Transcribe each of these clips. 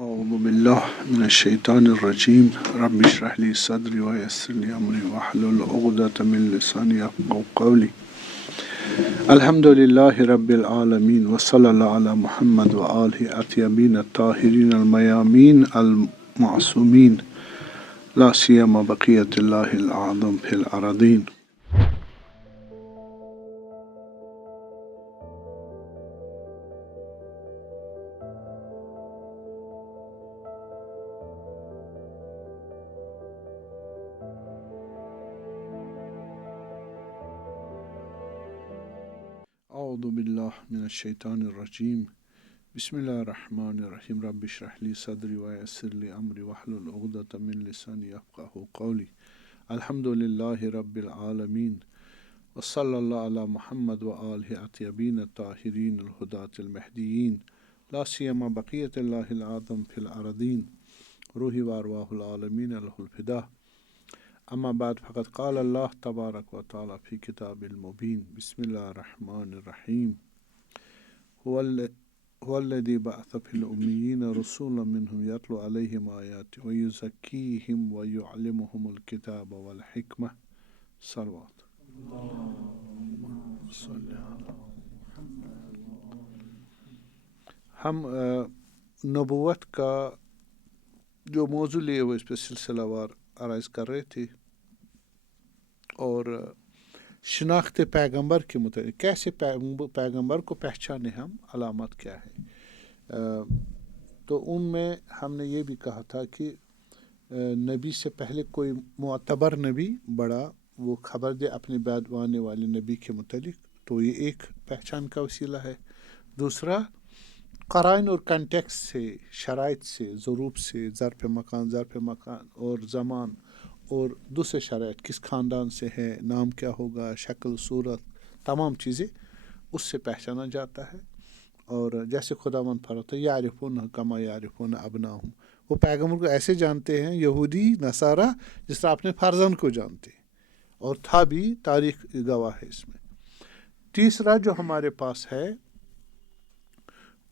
أعوذ بالله من الشيطان الرجيم رب اشرح لي صدري ويسر لي أمري واحلل عقدة من لساني يفقهوا قولي الحمد لله رب العالمين وصلى الله على محمد وآله الطيبين الطاهرين الميامين المعصومين لا سيما بقية الله الأعظم في الأراضين. أعوذ بالله من الشيطان الرجيم بسم الله الرحمن الرحيم رب اشرح لي صدري ويسر لي أمري واحلل عقدة من لساني يفقهوا قولي الحمد لله رب العالمين وصلى الله على محمد وآله الطيبين الطاهرين الهداة المهديين لا سيما بقية الله الأعظم في الأراضين روحي وأرواح العالمين له الفداء. أما بعد فقد قال الله تبارك وتعالى في كتاب المبين بسم الله الرحمن الرحيم هو الذي بعث في الأميين رسولا منهم يتلو عليهم آياته ويزكيهم ويعلمهم الكتاب والحكمة صلوات ہم نبوت کا جو موضوع لیے وہ اس پہ سلسلہ وار آرائز کر رہے تھے اور شناخت پیغمبر کے متعلق کیسے پیغمبر کو پہچانے ہم علامت کیا ہے. تو ان میں ہم نے یہ بھی کہا تھا کہ نبی سے پہلے کوئی معتبر نبی بڑا وہ خبر دے اپنے بعد آنے والے نبی کے متعلق تو یہ ایک پہچان کا وسیلہ ہے. دوسرا قرائن اور کنٹیکس سے شرائط سے ظروف سے ظرف مکان اور زمان اور دوسرے شرائط کس خاندان سے ہے نام کیا ہوگا شکل صورت تمام چیزیں اس سے پہچانا جاتا ہے. اور جیسے خداوند فرماتا ہے یعرفون کما یعرفون ابناہم وہ پیغمبر کو ایسے جانتے ہیں یہودی نصارہ جس طرح اپنے فرزند کو جانتے اور تھا بھی تاریخ گواہ ہے اس میں. تیسرا جو ہمارے پاس ہے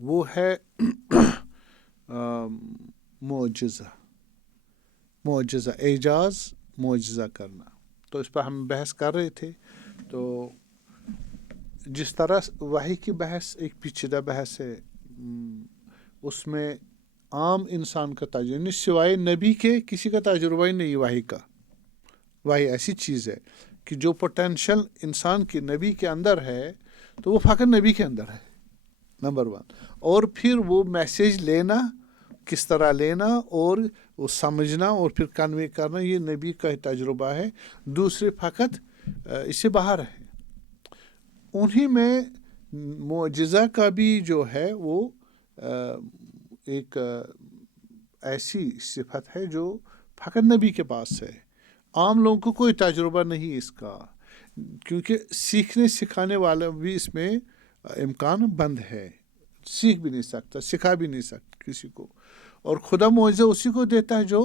وہ ہے معجزہ اعجاز معجزہ کرنا. تو اس پر ہم بحث کر رہے تھے. تو جس طرح وحی کی بحث ایک پیچیدہ بحث ہے اس میں عام انسان کا تجربہ نہیں سوائے نبی کے کسی کا تجربہ ہی نہیں وحی کا. وحی ایسی چیز ہے کہ جو پوٹینشل انسان کے نبی کے اندر ہے تو وہ فقط نبی کے اندر ہے نمبر 1. اور پھر وہ میسیج لینا کس طرح لینا اور وہ سمجھنا اور پھر کنوے کرنا یہ نبی کا تجربہ ہے. دوسرے فقط اس سے باہر ہے. انہی میں معجزہ کا بھی جو ہے وہ ایک ایسی صفت ہے جو فقط نبی کے پاس ہے. عام لوگوں کو کوئی تجربہ نہیں اس کا کیونکہ سیکھنے سکھانے والا بھی اس میں امکان بند ہے. سیکھ بھی نہیں سکتا سکھا بھی نہیں سکتا کسی کو. اور خدا معجزہ اسی کو دیتا ہے جو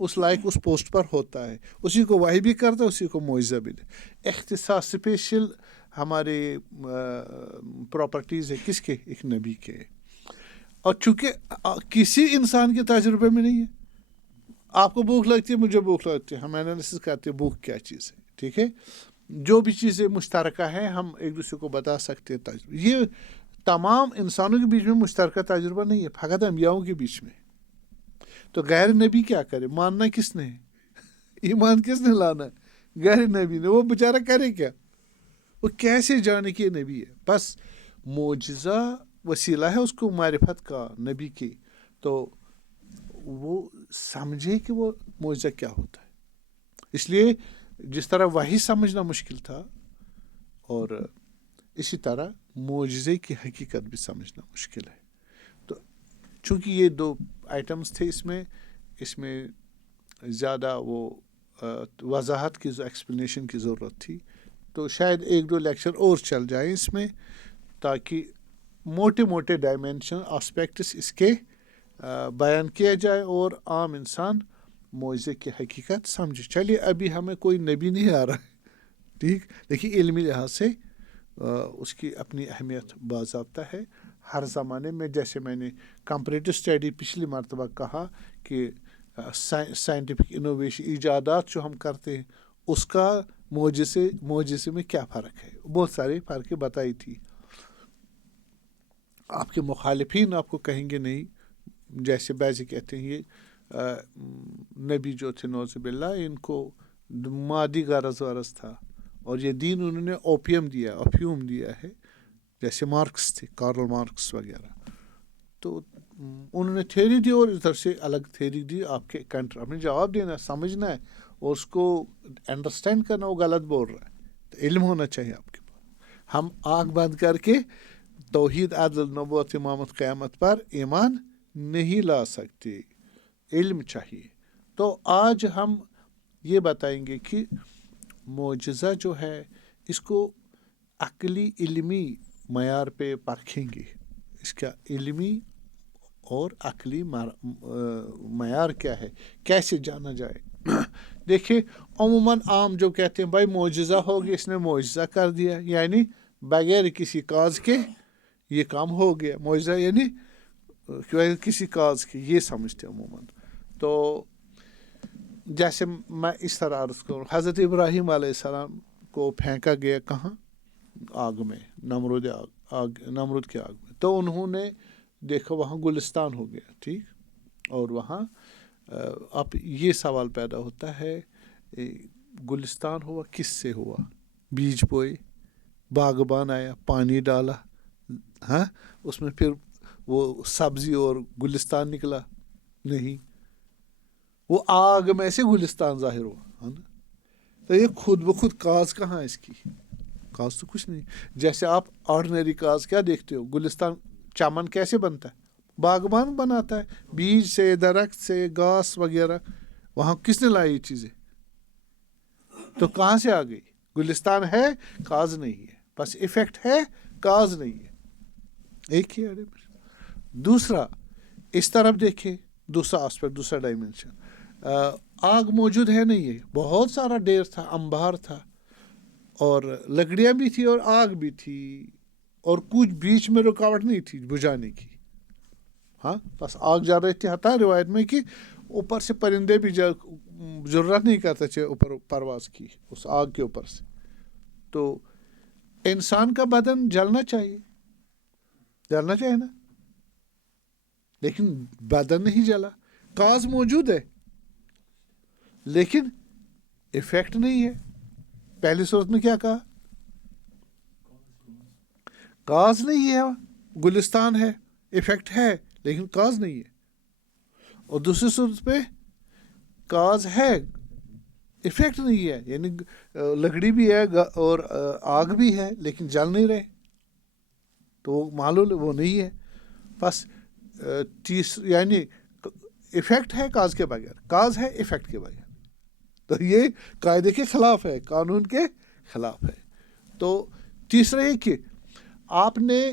اس لائق اس پوسٹ پر ہوتا ہے. اسی کو وحی بھی کرتا ہے اسی کو معجزہ بھی دے. اختصاص اسپیشل ہمارے پراپرٹیز ہے کس کے ایک نبی کے. اور چونکہ کسی انسان کے تجربے میں نہیں ہے. آپ کو بھوک لگتی ہے مجھے بھوک لگتی ہے ہم انالیسس کرتے ہیں بھوک کیا چیز ہے. ٹھیک ہے جو بھی چیزیں مشترکہ ہیں ہم ایک دوسرے کو بتا سکتے ہیں. یہ تمام انسانوں کے بیچ میں مشترکہ تجربہ نہیں ہے فقط انبیاؤں کے بیچ میں. تو غیر نبی کیا کرے ماننا کس نے ایمان کس نے لانا غیر نبی نے. وہ بیچارہ کرے کیا وہ کیسے جانے کہ نبی ہے. بس معجزہ وسیلہ ہے اس کو معرفت کا نبی کی. تو وہ سمجھے کہ وہ معجزہ کیا ہوتا ہے. اس لیے جس طرح وحی سمجھنا مشکل تھا اور اسی طرح معجزے کی حقیقت بھی سمجھنا مشکل ہے. تو چونکہ یہ 2 آئٹمز تھے اس میں زیادہ وہ وضاحت کی ایکسپلینیشن کی ضرورت تھی. تو شاید 1-2 لیکچر اور چل جائیں اس میں تاکہ موٹے ڈائمینشن آسپیکٹس اس کے بیان کیا جائے اور عام انسان معجزے کی حقیقت سمجھے. چلیے ابھی ہمیں کوئی نبی نہیں آ رہا ہے ٹھیک لیکن علمی لحاظ سے اس کی اپنی اہمیت باضابطہ ہے. ہر زمانے میں. جیسے میں نے کمپریٹو اسٹڈی پچھلی مرتبہ کہا کہ سائنٹیفک انوویشن ایجادات جو ہم کرتے ہیں اس کا معجزے میں کیا فرق ہے. بہت ساری فرقیں بتائی تھی. آپ کے مخالفین آپ کو کہیں گے نہیں، جیسے بعض کہتے ہیں یہ نبی جو تھے نعوذ باللہ ان کو مادی غرض تھا اور یہ دین انہوں نے افیوم دیا ہے، جیسے مارکس تھے، کارل مارکس وغیرہ. تو انہوں نے تھیوری دی اور ادھر سے الگ تھیوری دی. آپ کے کنٹری آپ نے جواب دینا، سمجھنا ہے اور اس کو انڈرسٹینڈ کرنا. وہ غلط بول رہا ہے تو علم ہونا چاہیے آپ کے پاس. ہم آنکھ بند کر کے توحید، عدل، نبوت، امامت، قیامت پر ایمان نہیں لا سکتے، علم چاہیے. تو آج ہم یہ بتائیں گے کہ معجزہ جو ہے اس کو عقلی علمی معیار پہ پرکھیں گے. اس کا علمی اور عقلی معیار کیا ہے، کیسے جانا جائے. دیکھیے عموماً عام جو کہتے ہیں بھائی معجزہ ہو گیا، اس نے معجزہ کر دیا، یعنی بغیر کسی کاز کے یہ کام ہو گیا. معجزہ یعنی بغیر کسی کاز کے، یہ سمجھتے ہیں عموماً. تو جیسے میں اس طرح عرض کروں، حضرت ابراہیم علیہ السلام کو پھینکا گیا کہاں؟ آگ میں، نمرود کے آگ میں. تو انہوں نے دیکھا وہاں گلستان ہو گیا، ٹھیک. اور وہاں اب یہ سوال پیدا ہوتا ہے گلستان ہوا کس سے ہوا؟ بیج بوئے، باغبان آیا، پانی ڈالا، ہاں اس میں پھر وہ سبزی اور گلستان نکلا؟ نہیں، وہ آگ میں سے گلستان ظاہر ہوا، ہے نا. تو یہ خود بخود کاز کہاں ہے اس کی؟ کاز تو کچھ نہیں. جیسے آپ آرڈنری کاز کیا دیکھتے ہو، گلستان چمن کیسے بنتا ہے؟ باغبان بناتا ہے، بیج سے، درخت سے، گھاس وغیرہ. وہاں کس نے لائی یہ چیزیں؟ تو کہاں سے آ گئی؟ گلستان ہے، کاز نہیں ہے. بس ایفیکٹ ہے، کاز نہیں ہے. ایک ہی ہے. دوسرا اس طرف دیکھیں، دوسرا آسپیکٹ، دوسرا ڈائمینشن. آگ موجود ہے نہیں ہے، بہت سارا ڈیر تھا، انبار تھا اور لکڑیاں بھی تھی اور آگ بھی تھی اور کچھ بیچ میں رکاوٹ نہیں تھی بجھانے کی. ہاں بس آگ جا رہی تھی. حتیٰ روایت میں کہ اوپر سے پرندے بھی ضرورت نہیں کرتے تھے اوپر پرواز کی اس آگ کے اوپر سے. تو انسان کا بدن جلنا چاہیے نا، لیکن بدن نہیں جلا. کاز موجود ہے لیکن ایفیکٹ نہیں ہے. پہلی صورت میں کیا کہا؟ کاز نہیں ہے، گلستان ہے، ایفیکٹ ہے لیکن کاز نہیں ہے. اور دوسری صورت پہ کاز ہے، ایفیکٹ نہیں ہے، یعنی لکڑی بھی ہے اور آگ بھی ہے لیکن جل نہیں رہے. تو وہ معلوم وہ نہیں ہے. بس یعنی ایفیکٹ ہے کاز کے بغیر، کاز ہے ایفیکٹ کے بغیر. تو یہ قاعدے کے خلاف ہے، قانون کے خلاف ہے. تو تیسرا یہ کہ آپ نے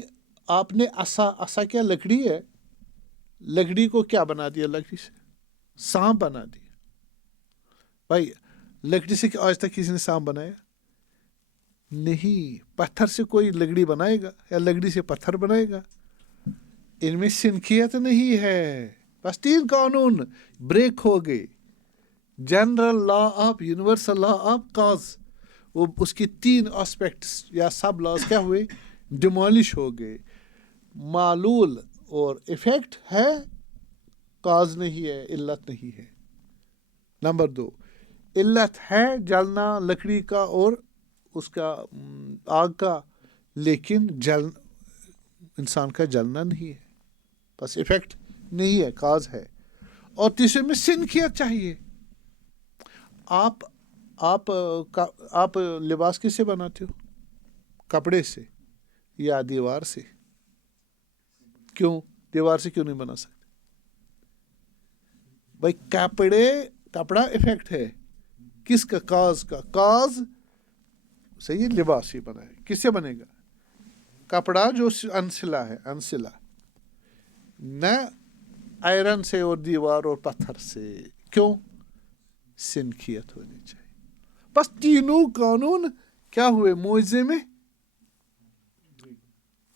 عصا کیا لکڑی ہے، لکڑی کو کیا بنا دیا؟ لکڑی سے سانپ بنا دیا. بھائی لکڑی سے آج تک کسی نے سانپ بنایا نہیں. پتھر سے کوئی لکڑی بنائے گا یا لکڑی سے پتھر بنائے گا؟ ان میں سنکھیت نہیں ہے. بس 3 قانون بریک ہو گئے. General law of universal law of cause, وہ اس کی 3 آسپیکٹس یا سب لاز کیا ہوئے؟ ڈیمالش ہو گئے. معلول اور ایفیکٹ ہے، کاز نہیں ہے، علت نہیں ہے. نمبر 2، علت ہے جلنا لکڑی کا اور اس کا آگ کا، لیکن انسان کا جلنا نہیں ہے. بس ایفیکٹ نہیں ہے، کاز ہے. اور تیسرے میں سنکھیت چاہیے. آپ لباس کس سے بناتے ہو؟ کپڑے سے یا دیوار سے؟ کیوں دیوار سے کیوں نہیں بنا سکتے؟ بھائی کپڑا ایفیکٹ ہے کس کا؟ کاز کا. کاز صحیح لباس ہی بنا ہے. کس سے بنے گا؟ کپڑا جو انسلا ہے، انسلا نہ آئرن سے اور دیوار اور پتھر سے. کیوں؟ سنکھیت ہونی چاہیے. بس تینوں قانون کیا ہوئے؟ معجزے میں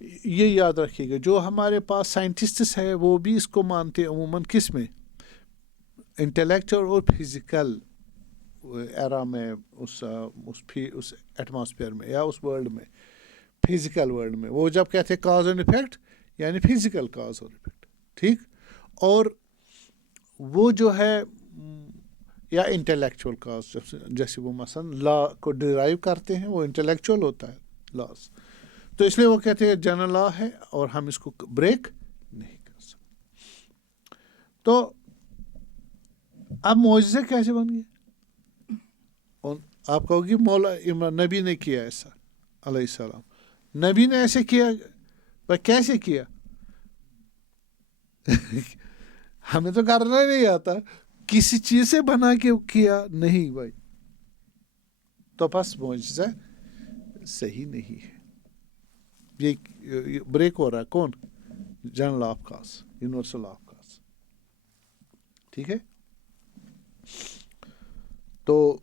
یہ یاد رکھیے گا، جو ہمارے پاس سائنٹسٹس ہے وہ بھی اس کو مانتے عموماً کس میں، انٹلیکچوئل اور فزیکل ایرا میں، اس ایٹماسفیئر میں یا اس ورلڈ میں، فزیکل ورلڈ میں، وہ جب کہتے ہیں کاز اینڈ افیکٹ یعنی فزیکل کاز اور افیکٹ، ٹھیک. اور وہ جو ہے یا انٹلیکچوئل کاز، جیسے وہ مثلاً لا کو ڈرائیو کرتے ہیں، وہ انٹلیکچوئل ہوتا ہے لاس، تو اس لیے وہ کہتے ہیں جنرل لا ہے اور ہم اس کو بریک نہیں کر سکتے. تو اب معجزے کیسے بن گئے؟ اور آپ کہو گی مولا عمران نبی نے کیا ایسا علیہ السلام، نبی نے ایسے کیا، کیسے کیا؟ ہمیں تو کرنا نہیں آتا، کسی چیز سے بنا کے کیا نہیں بھائی، تو بس معجزہ صحیح نہیں ہے. یہ بریک ہو رہا ہے کون؟ General of cause, universal of cause, ٹھیک ہے. تو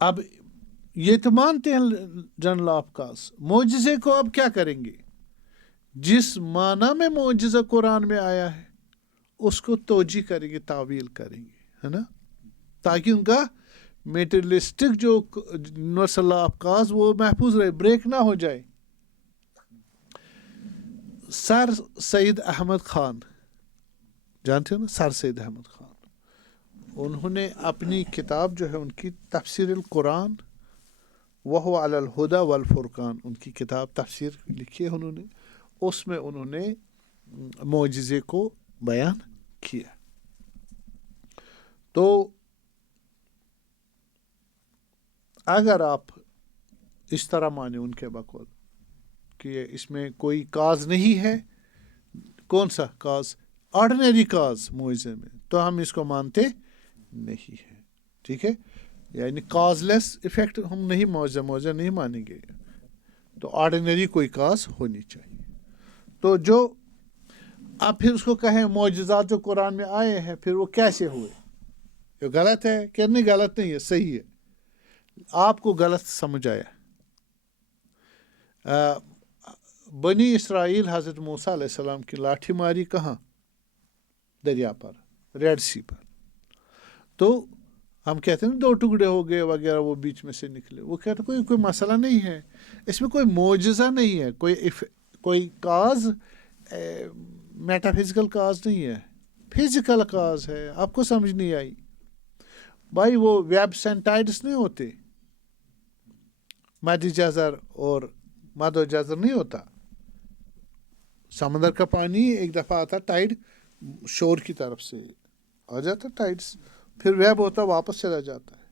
اب یہ تو مانتے ہیں جنرل آف کاز، معجزے کو اب کیا کریں گے؟ جس معنی میں معجزہ قرآن میں آیا ہے اس کو توجیہ کریں گے، تعویل کریں گے، ہے نا، تاکہ ان کا میٹریلسٹک جو یونیورسل آف کاز وہ محفوظ رہے، بریک نہ ہو جائے. سر سید احمد خان، جانتے ہو نا سر سید احمد خان، انہوں نے اپنی کتاب جو ہے ان کی تفسیر القرآن وہو علی الہدی والفرقان، ان کی کتاب تفسیر لکھی ہے انہوں نے، اس میں انہوں نے معجزے کو بیان کیا. تو اگر آپ اس طرح مانیں ان کے بقول کہ اس میں کوئی کاز نہیں ہے، کون سا کاز؟ آرڈنری کاز معجزے میں، تو ہم اس کو مانتے نہیں ہیں، ٹھیک ہے. یعنی کاز لیس افیکٹ ہم نہیں معجزہ نہیں مانیں گے، تو آرڈنری کوئی کاز ہونی چاہیے. تو جو اب پھر اس کو کہیں معجزات جو قرآن میں آئے ہیں پھر وہ کیسے ہوئے؟ یہ غلط ہے کہ نہیں؟ غلط نہیں ہے، صحیح ہے. آپ کو غلط سمجھ آیا. بنی اسرائیل حضرت موسیٰ علیہ السلام کی لاٹھی ماری کہاں؟ دریا پر، ریڈ سی پر. تو ہم کہتے ہیں نا 2 ٹکڑے ہو گئے وغیرہ، وہ بیچ میں سے نکلے. وہ کہتے ہیں کوئی مسئلہ نہیں ہے، اس میں کوئی معجزہ نہیں ہے، کوئی کاز میٹا فزیکل کاز نہیں ہے، فزیکل کاز ہے. آپ کو سمجھ نہیں آئی بھائی؟ وہ ویب سینٹائڈس نہیں ہوتے، مدی جزر اور مدو جزر نہیں ہوتا. سمندر کا پانی ایک دفعہ آتا ٹائڈ شور کی طرف سے آ جاتا ٹائڈس، پھر ویب ہوتا واپس چلا جاتا ہے.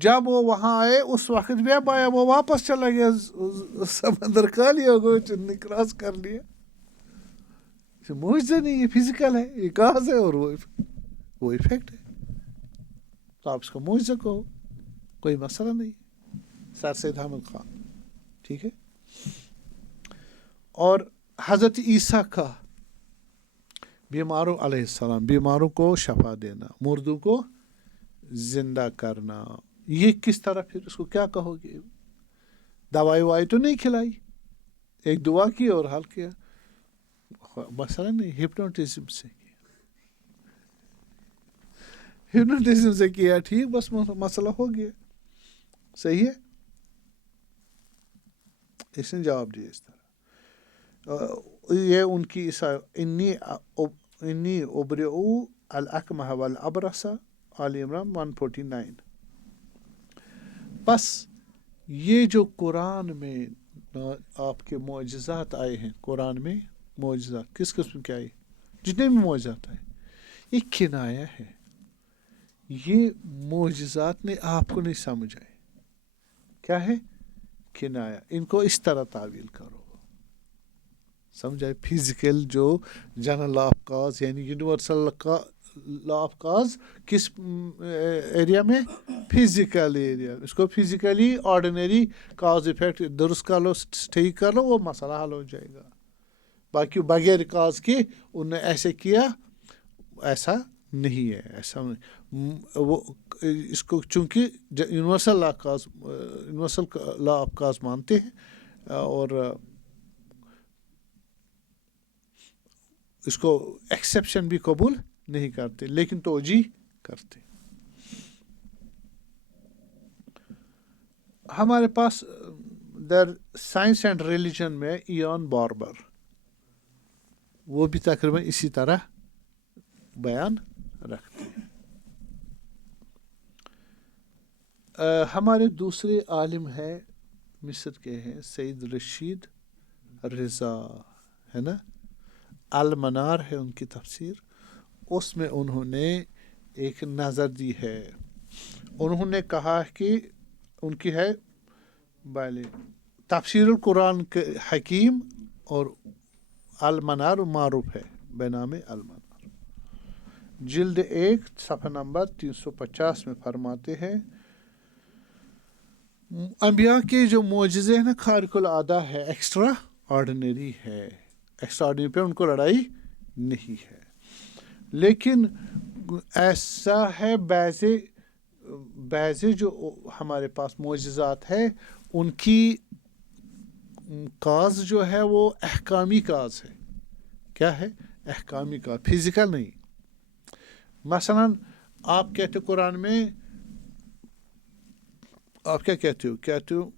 جب وہ وہاں آئے اس وقت ویب آیا، وہ واپس چلا گیا، سمندر خالی ہو گیا، چنی کراس کر لیا. معجزہ نہیں، یہ فزیکل ہے، یہ کاز ہے، اور وہ افیکٹ ہے. تو آپ اس کو معجزہ کہو، کوئی مسئلہ نہیں. سر سید احمد خان، ٹھیک ہے. اور حضرت عیسیٰ کا بیماروں علیہ السلام، بیماروں کو شفا دینا، مردوں کو زندہ کرنا، یہ کس طرح؟ پھر اس کو کیا کہو گے؟ دوائی وائی تو نہیں کھلائی، ایک دعا کی اور حل کیا. مسئلہ نہیں، ہپنوٹزم سے کیا، ہپنوٹزم سے کیا، ٹھیک، بس مسئلہ ہو گیا. صحیح ہے. اس نے جواب دیا اس طرح. یہ ان کی انی ابرئو الاکمہ والابرص، آل عمران 149. بس یہ جو قرآن میں آپ کے معجزات آئے ہیں، قرآن میں معجزات کس قسم کے آئے؟ جتنے بھی معجزات آئے، یہ کنایا ہے. یہ معجزات نے آپ کو نہیں سمجھ آئے، کیا ہے؟ کنایا. ان کو اس طرح تعویل کرو، سمجھائے؟ فزیکل جو جنرل لا آف کاز یعنی یونیورسل لا آف کاز کس ایریا میں؟ Physical area. اس کو فزیکلی آرڈینری کاز افیکٹ درست کر لو، ٹھیک کر لو، وہ مسئلہ حل ہو جائے گا. باقی بغیر کاز کے انہوں نے ایسے کیا، ایسا نہیں ہے، ایسا وہ اس کو چونکہ یونیورسل لا آف کاز مانتے ہیں اور اس کو ایکسیپشن بھی قبول نہیں کرتے لیکن توجیہ کرتے. ہمارے پاس در سائنس اینڈ ریلیجن میں ایان باربر وہ بھی تقریباً اسی طرح بیان رکھتے ہیں. ہمارے دوسرے عالم ہے مصر کے ہیں سید رشید رضا ہے نا، المنار ہے ان کی تفسیر، اس میں انہوں نے ایک نظر دی ہے. انہوں نے کہا کہ ان کی ہے تفسیر القرآن کے حکیم اور المنار معروف ہے بے نام المنار. جلد 1 صفحہ نمبر 350 میں فرماتے ہیں انبیاء کے جو معجزے ہیں نا خارق العادہ ہے، ایکسٹرا آرڈینری ہے، ایکسٹرا آرڈینری پہ ان کو لڑائی نہیں ہے. لیکن ایسا ہے بعضے جو ہمارے پاس معجزات ہے ان کی کاز جو ہے وہ احکامی کاز ہے. کیا ہے؟ احکامی کاز، فزیکل نہیں. مثلا آپ کہتے ہو قرآن میں، آپ کیا کہتے ہو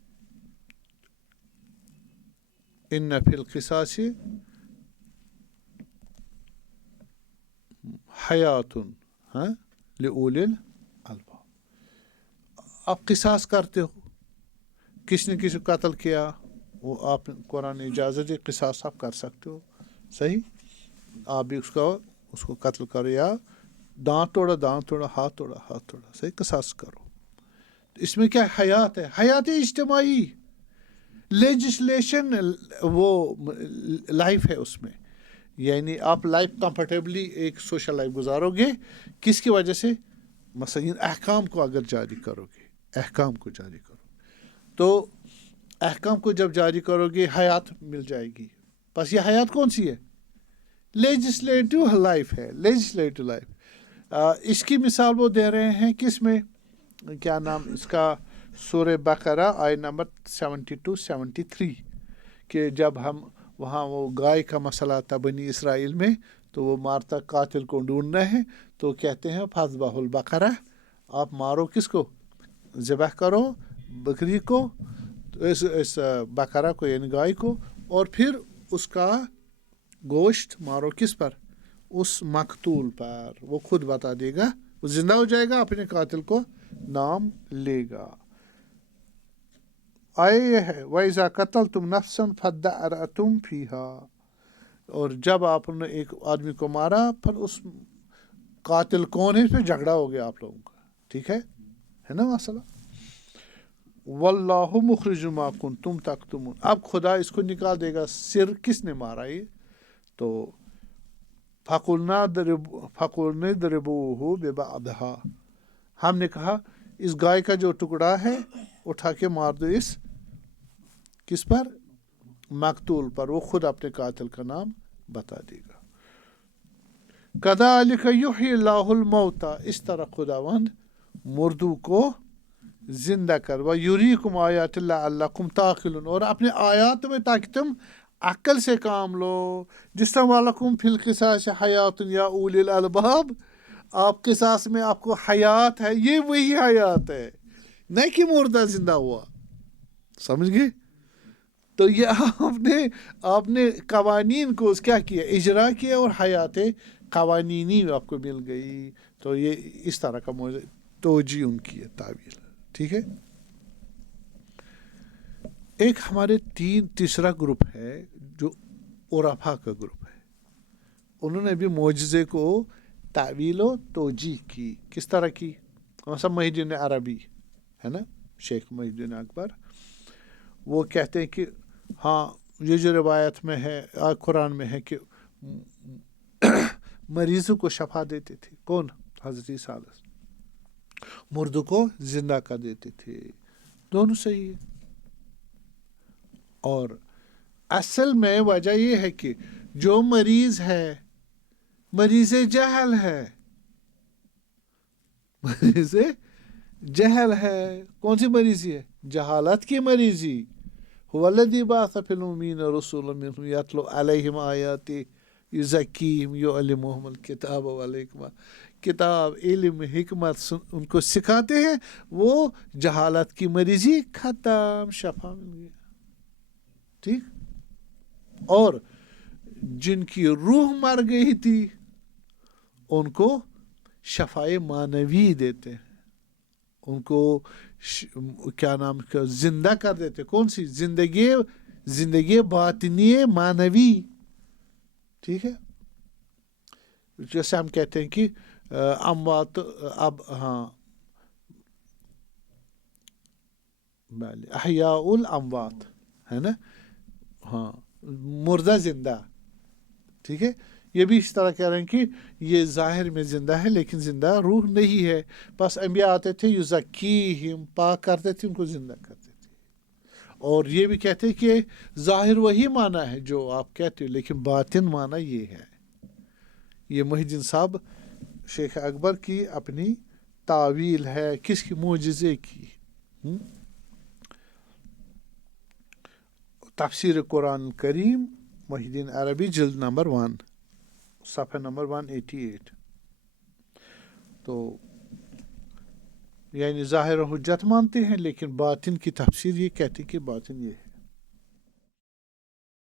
ان فی القصاص حیات لأولی الالباب. آپ قصاص کرتے ہو، کس نے کسی کو قتل کیا، وہ آپ قرآن اجازت ہے قصاص آپ کر سکتے ہو، صحیح. آپ بھی اس کو قتل کرو، یا دانت توڑا، ہاتھ توڑا، صحیح، قصاص کرو. اس میں کیا حیات ہے؟ حیات اجتماعی، لیجسلیشن، وہ لائف ہے اس میں. یعنی آپ لائف کمفرٹیبلی ایک سوشل لائف گزارو گے کس کی وجہ سے؟ مثلا احکام کو اگر جاری کرو گے، احکام کو جاری کرو تو احکام کو جب جاری کرو گے حیات مل جائے گی. بس یہ حیات کون سی ہے؟ لیجسلیٹو لائف ہے، لیجسلیٹو لائف. اس کی مثال وہ دے رہے ہیں کس میں، کیا نام اس کا، سورہ بقرہ آیت نمبر 72-73 کہ جب ہم وہاں وہ گائے کا مسئلہ تھا بنی اسرائیل میں، تو وہ مارتا قاتل کو ڈھونڈنا ہے تو کہتے ہیں فذبحوا البقرہ، آپ مارو کس کو، ذبح کرو بکری کو، اس بقرہ کو یعنی گائے کو، اور پھر اس کا گوشت مارو کس پر، اس مقتول پر. وہ خود بتا دے گا، وہ زندہ ہو جائے گا، اپنے قاتل کو نام لے گا. آئے یہ ہے وَإِذَا قَتَلْتُمْ نَفْسًا فَادَّارَأْتُمْ فِيهَا، اور جب آپ نے ایک آدمی کو مارا پھر اس قاتل کون ہے، اس پہ جھگڑا ہو گیا آپ لوگوں کا. ٹھیک ہے نا مسئلہ. واللہ مخرج ما کنتم تکتمون، اب خدا اس کو نکال دے گا سر کس نے مارا. یہ تو فقلنا اضربوہ ببعضھا، ہم نے کہا اس گائے کا جو ٹکڑا ہے اٹھا کے مار دو اس کس پر، مقتول پر. وہ خود اپنے قاتل کا نام بتا دے گا. کذالک یحیی اللہ الموتى، اس طرح خداوند مردو کو زندہ کر. ویریکم آیات لعلکم تعقلون، اور اپنے آیات میں تاکہ تم عقل سے کام لو. جس طرح وَلَکُمْ فِی الْقِصَاصِ حَیَاتٌ یا اولی الالباب، آپ قصاص میں آپ کو حیات ہے، یہ وہی حیات ہے، نہیں کہ مردہ زندہ ہوا. سمجھ گئے؟ تو یہ آپ نے قوانین کو کیا کیا، اجرا کیا، اور حیات قوانینی آپ کو مل گئی. تو یہ اس طرح کا توجیہ ان کی ہے، تعویل. ٹھیک ہے. ایک ہمارے تیسرا گروپ ہے جو عرفا کا گروپ ہے. انہوں نے بھی معجزے کو تعویل و توجیہ کی. کس طرح کی؟ مثلا محی الدین عربی ہے نا، شیخ محی الدین اکبر، وہ کہتے ہیں کہ ہاں یہ جو روایت میں ہے، قرآن میں ہے کہ مریضوں کو شفا دیتے تھے. کون؟ حضرت عیسیٰ علیہ السلام. مردوں کو زندہ کر دیتے تھے. دونوں صحیح ہے. اور اصل میں وجہ یہ ہے کہ جو مریض ہے، مریض جہل ہے، مریض جہل ہے. کون سی مریضی ہے؟ جہالت کی مریضی. هو الذی بعث فی الامین رسولا منہم یتلو علیہم آیاتہ یزکیہم یعلمہم الکتاب والحکمہ. کتاب، علم، حکمت ان کو سکھاتے ہیں. وہ جہالت کی مریضی ختم، شفا مل گیا. ٹھیک. اور جن کی روح مر گئی تھی ان کو شفائے معنوی دیتے ہیں. ان کو کیا نام کا زندہ کر دیتے. کون سی زندگی باطنی معنوی. ٹھیک ہے. جیسے ہم کہتے ہیں کہ اموات اب ہاں احیاء الاموات ہے نا. ہاں مردہ زندہ. ٹھیک ہے. یہ بھی اس طرح کہہ رہے ہیں کہ یہ ظاہر میں زندہ ہے لیکن زندہ روح نہیں ہے. بس انبیاء آتے تھے یزکیہم، پاک کرتے تھے ان کو، زندہ کرتے تھے. اور یہ بھی کہتے ہیں کہ ظاہر وہی معنی ہے جو آپ کہتے ہو لیکن باطن معنی یہ ہے. یہ محی الدین صاحب شیخ اکبر کی اپنی تعویل ہے. کس کی؟ معجزے کی. تفسیر قرآن کریم محی الدین عربی جلد نمبر 1 صفحہ نمبر 188. تو یعنی ظاہر حجت مانتے ہیں لیکن باطن کی تفسیر یہ کہتی کہ باطن یہ ہے.